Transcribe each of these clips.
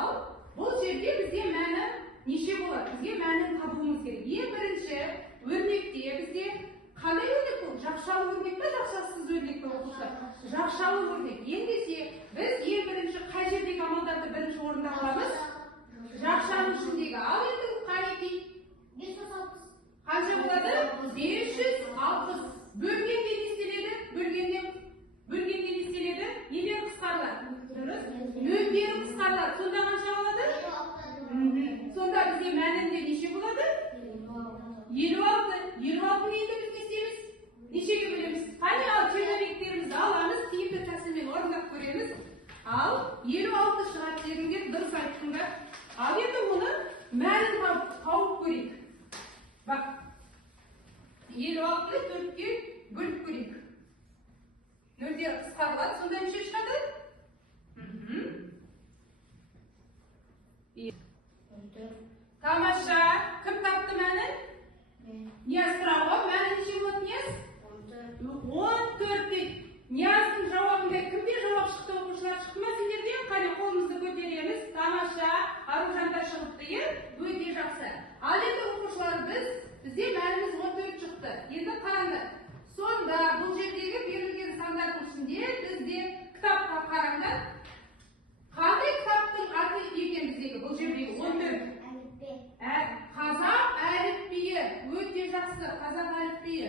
Ал бұл жерде бізде мәні неше болады? Бізге мәнін табуымыз керек. Ең бірінші өрнекте бізде қандай өрнек бұл? Жақшалы өрнек пе, жақшасыз өрнек пе оқушылар? Жақшалы өрнек. Ендеше біз ең бірінші қай жердегі амалдарды бірінші орында аламыз? Жақшаның ішіндегі. Ал енді Қанекей 560. Қанша болады? 560. Бөлгенде не істеледі? Бөлгенде не істеледі? Нелер қысқарылады? Дұрыс? Нөлдері қысқарылады. Сонда қанша болады? Сонда бізге мәнінде неше болады? 56. 56-ны енді біз не істейміз? Нешеге бөлеміз? Қане ал черновиктерімізді аламыз, тиімді тәсілмен орындап көреміз. Ал 56 шығады дегенде дұрыс айттыңдар. Ал енді оны мәнін тауып көрейік. Бақ, 56-ны 4-ке бөліп көрейік. Нөлдер қысқарылады, сонда неше шығады? Тамаша, кім тапты мәнін? Нияз сұрауға, мәні неше болады Нияз? 14 дейді. Нияздың жауабында кімде жауап шықты оқушылар? Шықты ма сендерден? Қане қолымызды көтереміз. Тамаша, Аружанда шығыпты, өте жақсы. Ал енді оқушылар бізде мәніміз 14 шықты. Енді қараңдар. Сонда бұл жердегі берілген сандардың ішінде бізде кітапқа қараңдар. Қандай кітаптың аты екен біздегі бұл жердегі 14? Қазақ әліпбиі. Өте жақсы. Қазақ әліпбиі.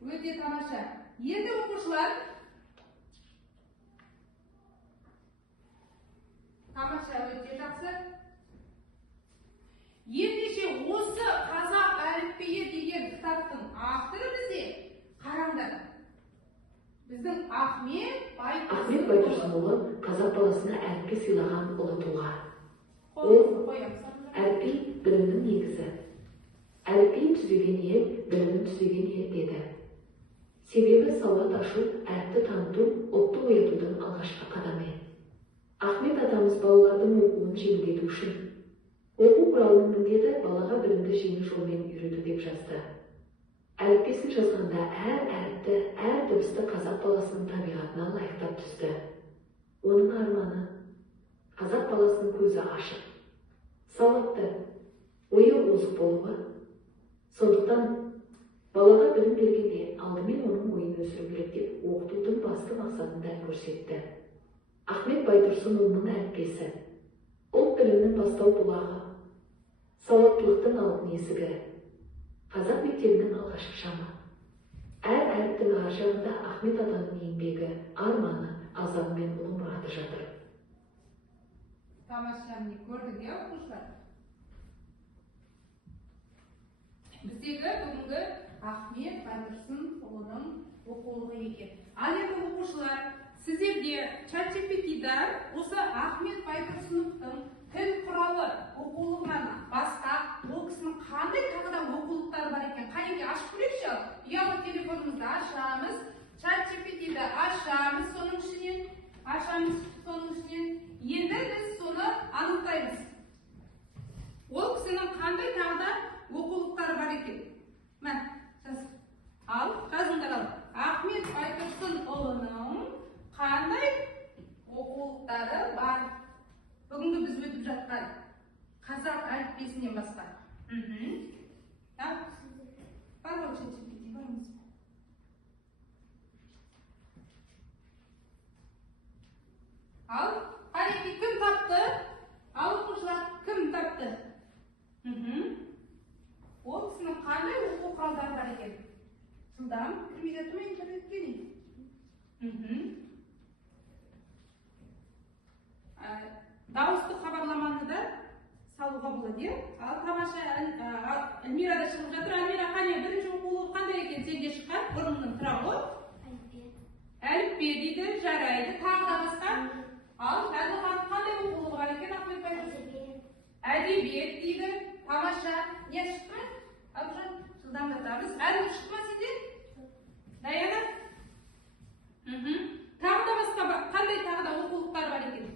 Өте тамаша. Енді оқушылар тамаша, өте жақсы. Ендеше осы қазақ әліпбиі деген кітаптың авторы бізде қараңдар. Біздің Ахмет Байтұрсынұлы қазақ баласына әліпби сыйлаған ұлы тұлға. Әліпби білімнің негізі. Әліпби түзеген ел, білімін түзеген ел деді. Себебі сауат ашу, әріпті таныту, ұлтты оятудың алғашқы қадамы. Ахмет атамыз балалардың оқуын жеңілдету үшін оқу құралының міндеті балаға білімді жеңіл жолмен үйрету деп жазды. Әліппесін жазғанда әр әріпті, әр дыбысты қазақ баласының табиғатына лайықтап түсті. Оның арманы қазақ баласының көзі ашық, сауатты, ойы озық болуы. Сондықтан балаға білім бергенде алдымен оның ойын өсіру керек деп оқытудың басты мақсатын да көрсетті. Ахмет Байтұрсынұлының әліппесі ұлт білімнің бастау бұлағы, сауаттылықтың алтын есігі, қазақ мектебінің алғашқы шамы. Әр әріптің ар жағында Ахмет атаның еңбегі, арманы, азабы мен ұлы мұраты жатыр. Тамаша, міне көрдік оқушылар. Біздегі бүгінгі Ахмет Байтұрсынұлының оқулығы екен. Ал енді оқушылар, сіздерде ChatGPT-дан осы Ахмет Байтұрсыновтың тіл құралы оқулығынан басқа ол кісінің қандай тағы да оқулықтары бар екен? Қанекей ашып көрейікші. Ұялы телефонымызды ашамыз, ChatGPT-ді ашамыз, соның ішінен енді біз соны анықтаймыз. Ол кісінің қандай тағы да оқулықтары бар екен? Мән, жаз. Ал, жазыңдар ал. Ахмет Байтұрсынұлының қандай оқулықтары бар? Бүгінгі біз өтіп жатқан қазақ әліппесінен басқа. Бар ол ChatGPT, барымыз. Ал, Қанекей кім тапты? Ал, оқушылар, кім тапты? Ол кісінің қандай оқу құралдары бар екен? Жылдам, кірмей жатыр ма интернетке не? Дауысты хабарламаны да салуға болады. Ал тамаша Эльмира да шығып жатыр. Эльмира, қане бірінші оқулығы қандай екен? Сенде шыққан бұрынның тұрағы? Әліппе дейді, жарайды. Тағы да басқа? Ал жазылған қандай оқулығы бар екен? Ахмет Байтұрсынов? Әдебиет дейді. Тамаша, не шыққан? Абжан, жылдамдатамыз. Әлі шықма сенде? Даяна? Тағы да басқа қандай тағы да оқулықтар бар екен?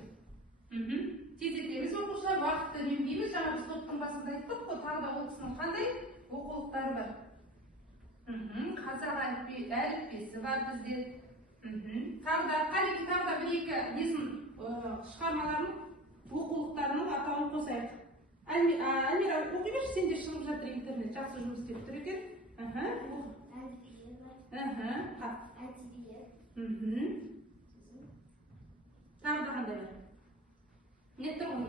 Тездетеміз оқушылар, уақытты үнемдейміз. Жаңа біз топтың басында айттық қой, тағы да ол кісінің қандай оқулықтары бар? Қазақ әліппесі бар бізде. Тағы да бір-екі несін шығармаларын, оқулықтарының тұр екен. Тағы да қандай бар? Не тұр ғой?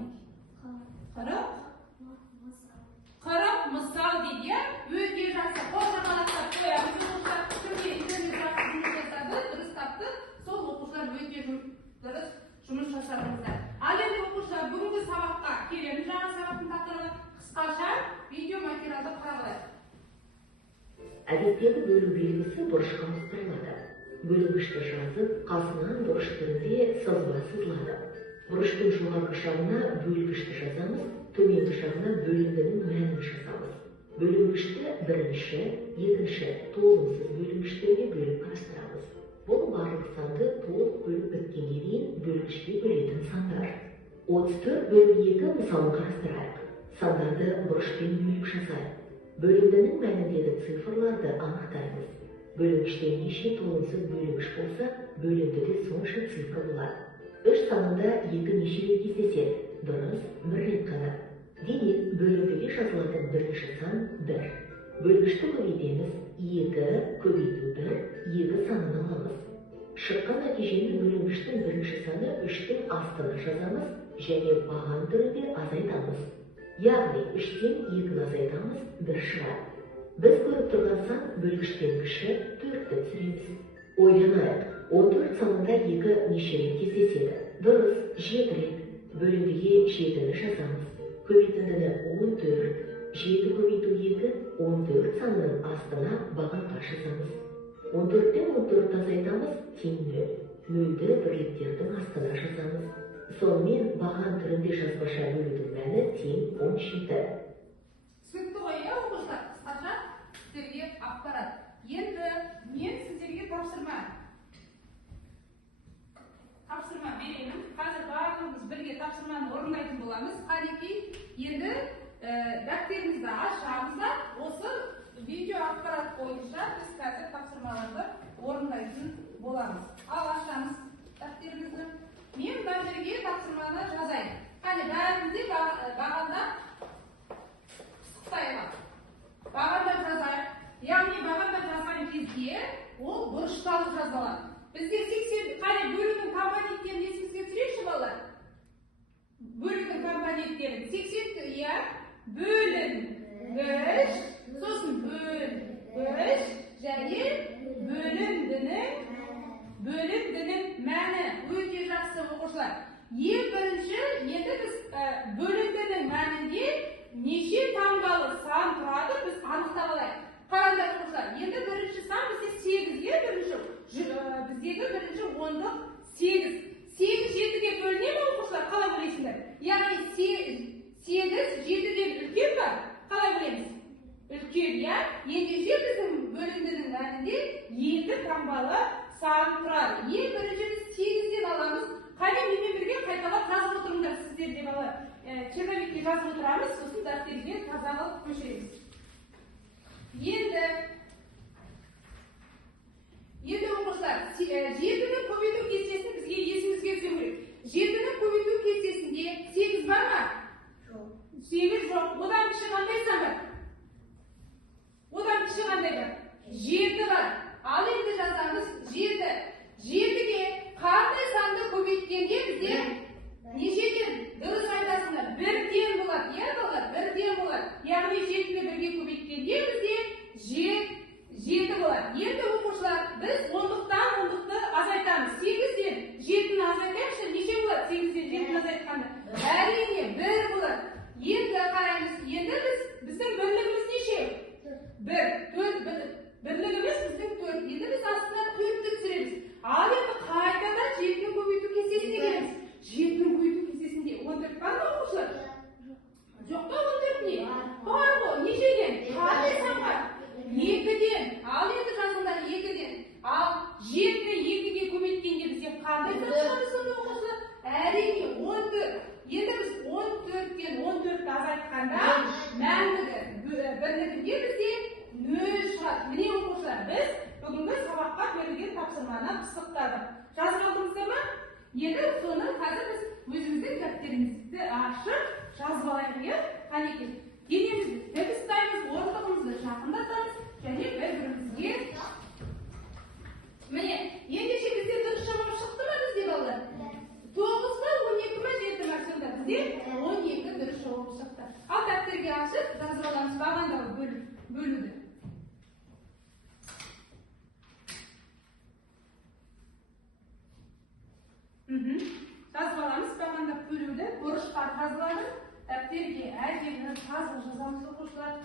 Қырық мысал дейді. Өте жақсы. Қол жағалақтап қоямыз. Оқушылар түрде интернет жақсы жұмыс жасады, дұрыс тапты. Сол оқушылар өте дұрыс жұмыс жасадыңыздар. Ал енді оқушылар бүгінгі сабаққа келеміз. Жаңа сабақтың тақырыбы қысқаша видео материалды қаралайық. Әдеттегі бөлу белгісі бұрышқа ауыстырылады. Бөлгішті жазып, қасынан бұрыш түрінде сызба сызылады. Бұрыштың жоғарғы жағына бөлгішті жазамыз, төменгі жағына бөліндінің мәнін жазамыз. Бөлгішті бірінші, екінші толымсыз бөлгіштерге бөліп қарастырамыз. Бұл барлық санды толық бөліп біткенге дейін бөлгішке бөлетін сандар. 34 бөліп 2 мысалын қарастырайық. Сандарды бұрышпен бөліп жазайық. Бөліндінің мәніндегі цифрларды анықтаймыз. Бөлгіште неше толымсыз бөлгіш болса, бөліндіде сонша цифр болады. 3 санында 2 неше рет кездеседі? Дұрыс, 1 рет қана. Демек, бөліндіге жазылатын бірінші сан 1. Бөлгішті көбейтеміз, 2 көбейту 1, 2 санын аламыз. Шыққан нәтижені бөлгіштің бірінші саны 3-тің астына жазамыз және баған түрінде азайтамыз. Яғни 3-тен 2-ні азайтамыз, 1 шығады. Біз көріп тұрған сан бөлгіштен кіші 4-ті түсіреміз. Ойланайық, 14 санында 2 неше рет кездеседі? Дұрыс, 7 рет. Бөліндіге 7-ні жазамыз. Көбейтіндіні 14, 7 көбейту 2, 14 санының астына бағанға жазамыз. 14-тен 14 азайтамыз, тең 0. 0-ді бірліктердің астына жазамыз. Сонымен баған түрінде жазбаша бөлудің мәні тең 17. Түсінікті ғой, оқушылар, қысқаша сіздерге ақпарат. Енді мен сіздерге тапсырма беремін. Қазір барлығымыз бірге тапсырманы орындайтын боламыз. Қанекей, енді дәптеріңізді ашамыз да, осы видео ақпарат бойынша біз қазір тапсырмаларды орындайтын боламыз. Ал ашамыз дәптеріңізді. Мен мына жерге тапсырманы жазайын. Қане, бәрімізде бағанда пысықтайық. Бағанда жазайық. Яғни бағанда жазған кезде ол бұрышталып жазылады. Бізде 80, қане бөлудің компоненттерін есімізге түсірейікші балалар. Бөлудің компоненттерін 80, иә, бөлінгіш, сосын бөлгіш және бөліндінің мәні. Өте жақсы оқушылар. Ең бірінші, енді біз бөліндінің мәнінде неше таңбалы сан тұрады, біз анықтап алайық. Қараңдар оқушылар, енді бірінші сан бізде 8-ге, біздегі бірінші ондық 8. 8 7-ге бөліне ме оқушылар? Қалай білесіңдер? Яғни 8 7-ден үлкен бар. Қалай білеміз? Үлкен, иә? Ендеше біздің бөліндінің мәнінде 2 таңбалы сан тұрады. Ең бірінші біз 8-ден аламыз. Қане менімен бірге қайталап жазып отырыңдар сіздер де балалар. Черновикке жазып отырамыз, сосын дәптерге тазалық көшіреміз. Енді оқушылар, 7-ні көбейту кестесін бізге есімізге түсіру керек. 7-ні көбейту кестесінде 8 бар ма? Жоқ. 8 жоқ. Одан кіші қандай сан бар? Одан кіші қандай бар? 7 бар. Ал енді жазамыз 7. 7-ге қандай санды көбейткенде бізде нешеден? Дұрыс айтасыңдар. 1-ден болады. Иә, балалар, 1-ден болады. Яғни 7-ні 1-ге көбейткенде бізде 7 болады. Енді оқушылар, біз ондықты азайтамыз. 8-ден 7-ні азайтайықшы, неше болады? 8-ден 7-ні азайтқанда? Әрине, 1 болады. Енді қараймыз. Енді біздің бірлігіміз неше? 1. Бірлігіміз біздің 4. Енді біз астына 4-ті түсіреміз. Ал енді қайтадан 7-ні көбейту кестесіне келеміз. 7-ні көбейту кестесінде 14 бар ма оқушылар? Жоқ па 14 не? Бар ғой, нешеден? Қандай сан бар? 2-ден. Ал енді жазыңдар 2-ден. Ал 7-ні 2-ге көбейткенде бізде қандай сан шығады сонда оқушылар? Әрине 14. Енді біз 14-тен 14-ті азайтқанда мәндігі бірлігінде бізде 0 шығады. Міне оқушылар, біз бүгінгі сабаққа берілген тапсырманы пысықтадық. Жазып алдыңыздар ма? Енді соны қазір біз өзіміздің дәптерімізді ашып жазып алайық. Қанекей, денемізді тік ұстаймыз, орындығымызды жақындатамыз. 12 dürüst cevap çıktı. Al defterge açıp yazıp alamız bağlandığı bölüdü. Жазып аламыз, бағанда бөлуді, бұрыштар жазылады, дәптерге әдемі таза жазамыз оқушылар.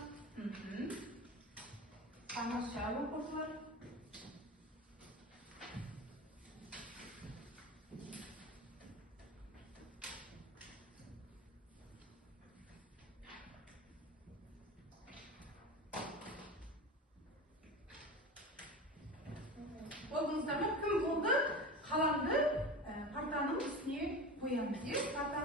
Тамаша оқушылар. Болдыңыздар ма? Кім болды? Қаламды партаның үстіне қоямыз. Парта